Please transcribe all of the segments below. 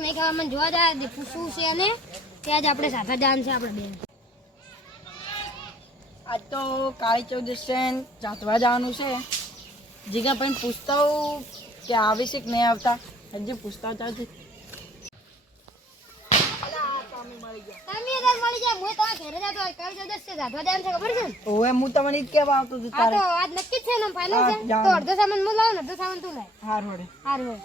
કે નહીં ખાવા મને જોવા જાય પૂછવું છે અને ત્યાં જ આપણે સાથે જવાનું છે આપણે બેન. આજ તો કાળી ચૌદશ છે, જાતવા જવાનું છે. જીગા પણ પૂછતા હોઉં કે આવે છે કે નહીં આવતા. હજી પૂછતા હતા તમે મળી જાય હું તમારા ઘરે જતો હોય કાળી ચૌદશ છે જાતવા જવાનું છે ખબર છે ને? ઓએ હું તમને ઈ જ કહેવા આવતો હતો હા તારે. તો આજ નક્કી જ છે ને ફાઇનલ છે જાઓ. તો અડધો સામાન હું લાવું ને અડધો સામાન તું લાવ. હાર હોડે. સારું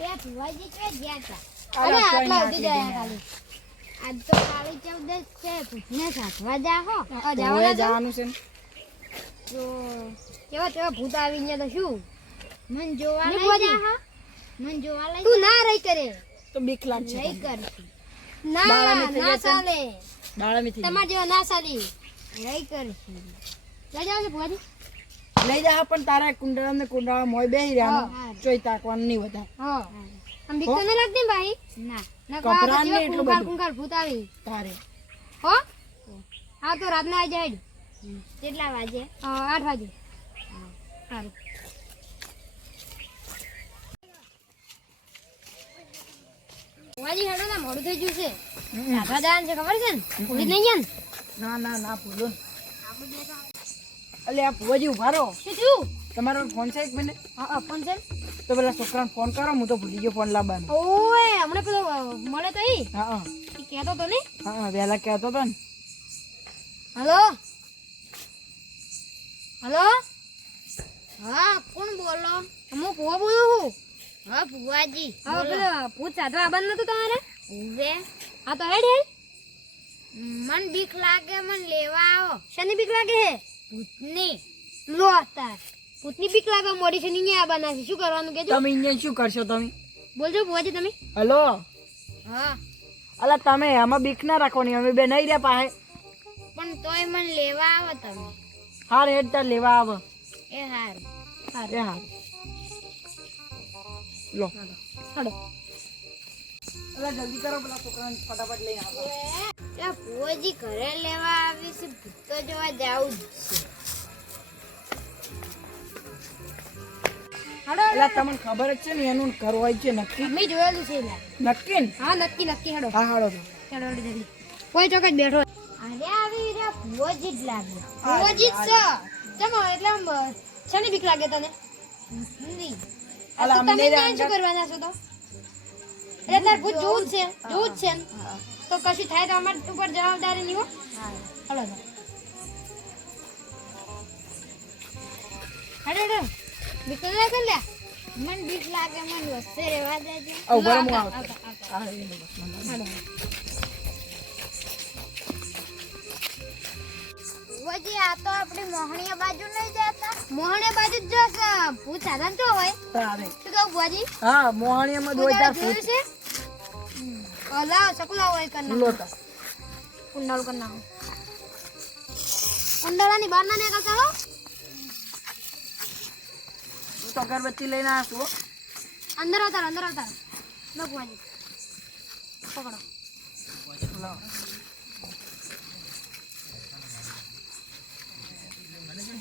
બે ભુવાજી છે ગયા હતા. અરે, અરે કોઈ આટલા ના સુધી કીધું જાય ને. ખાલી આજ તો કાળી ચૌદશ છે ભૂતને સાચવા જા હો ઓએ જવાના જવાનું છે ને. તો કેવા કેવા ભૂત આવી ગયા તો શું મન જોવા લઈ જા હા મન જોવા લઈ તું ના રહી કરે તો બીક લાગશે લઈ તમને. કરતી ના બાળામી થઈ ના ગયા છે ને? ચાલે બાળામી થઈ તમાર જેવા ના ચાલી લઈ કરતી લઈ જાવ છે ભુવાજી. લઈ જા પણ તારા કુંડાળા ને કુંડાળા મોય બેહી રહ્યા હા. ચોઈ તાકવાનું નહીં વધારે. હા આમ બીક તો ન લાગતી ને ભાઈ ના ના કપડાં ને જેવા એટલું કુંકાર બધું. કુંકાર ભૂત આવી તારે હો હા તો રાતના આવી જાય કેટલા વાગે 8 વાગે સારું વાજી હેડો ના મોડું થઈ ગયું છે રાધા જાન છે ખબર છે ને ભૂલી નહીં ગયા ને ના ના ના ભૂલો ને. અલે આ ભુવાજી ઉભા રહો. શું થયું તમારો ફોન છે એક મિનિટ? હા ફોન છે તો પેલા છોકરાને ફોન કરો, હું તો ભૂલી ગયો ફોન લાવવાનો. ઓય હમણાં પેલો મળે તો ઈ હા હા કહેતો તો નહીં હા વહેલા કહેતો હતો ને. હલો હલો હા કોણ બોલો હું ભુવા બોલું છું હા ભુવાજી હા પેલો ભૂત સાધવા આવવાનું નતું તમારે ઉવે હા તો હેડ હેડ મન બીક લાગે મન લેવા આવો શેની બીક લાગે હે ભૂતની લો તાર ભૂતની બીક લાગે મોડી છે ની આવવાના છે શું કરવાનું કેજો તમે અહીંયા શું કરશો તમે? બોલજો ભુવાજી તમે હલો હા અલા તમે આમાં બીક ના રાખવાની, અમે બે નહીં રહ્યા પાસે. પણ તોય મન લેવા આવો તમે હાર હેડ તાર લેવા આવો. એ હારું એ હાર લો. હાલો અલા જલ્દી કરો, પેલા છોકરાને ફટાફટ લઈને આવો. ત્યાં ભુવાજી ઘરે લેવા આવી છે ભૂત તો જોવા જાવું જ છે અલા તમને ખબર જ છે ને એનું ઘર હોય છે નક્કી. અમે જોયેલું છે લા. નક્કી ને? હા નક્કી નક્કી હેડો હા હાડો તો. હેડો હેડો જલ્દી કોઈ ચોક જ બેઠો અરે આવી રે ભુવાજી જ લાગે ભુવાજી જ છે ચમ એટલે આમ શેની બીક લાગે તને નહીં અલા તો અમે તમે નહીં ત્યાં શું કરવાના છો તો એટલે તાર ભૂત જોવું જ છે જોવું જ છે ને. તો કશું થાય તો અમાર ઉપર જવાબદારી નહીં હો હેડો તો હેડો હેડો બીક તો લાગે ને લ્યા મન બીક લાગે મન વસ્તે રહેવા દેજો આવ ગરમ લો, આવ. આવતા, આવતા. હા એ બસ મને. હેડો ભુવાજી આ તો આપણી મોહણીયા બાજુ નહીં જતા મોહણીયા બાજુ જ જશે ભૂત સાધન તો હોય તારે શું કહું ભુવાજી હા મોહાણીયામાં કોઈ દોઈ તાર દાડો જોયું છે ઓલા સકુલા હોય કરના લોટા. કુંડાળ કરના કુંડાળાની બહાર ના નીકળતા હો હું તો અગરબત્તી લઈને આવ્યો છું હો. અંદર આવતા લો ભુવાજી પકડો લાવો.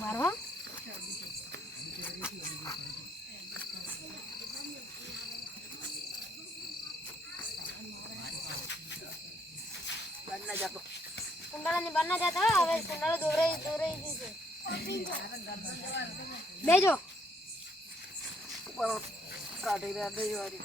બહાર હો બહાર ના જાતો. કુંડાળાની બહાર ના જતા હો હવે કુંડાળો દોરાઈ જશે બેજો ઉપર કાઢી રહ્યા દઈ વાળી.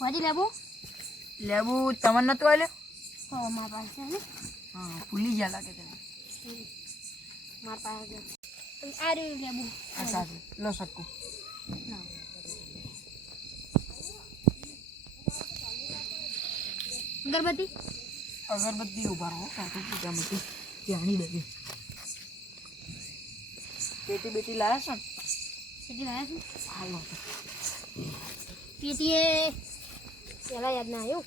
ભુવાજી લેબો લેબુ તમને નતું આલ્યો? હો માર પાસે છે ને હા ભૂલી ગયા લાગે તને. માર પાસે આ રહ્યું લેબુ આ સાચું લો સક્કુ. અગરબત્તી અગરબત્તી ઉભા રહો કાઢું પૂજા મૂકી ત્યાંની બધી પેટી બેટી લાયા છો ને? કેટલી લાયા છે હાલો પેટીએ પેલા યાદ ના આવ્યું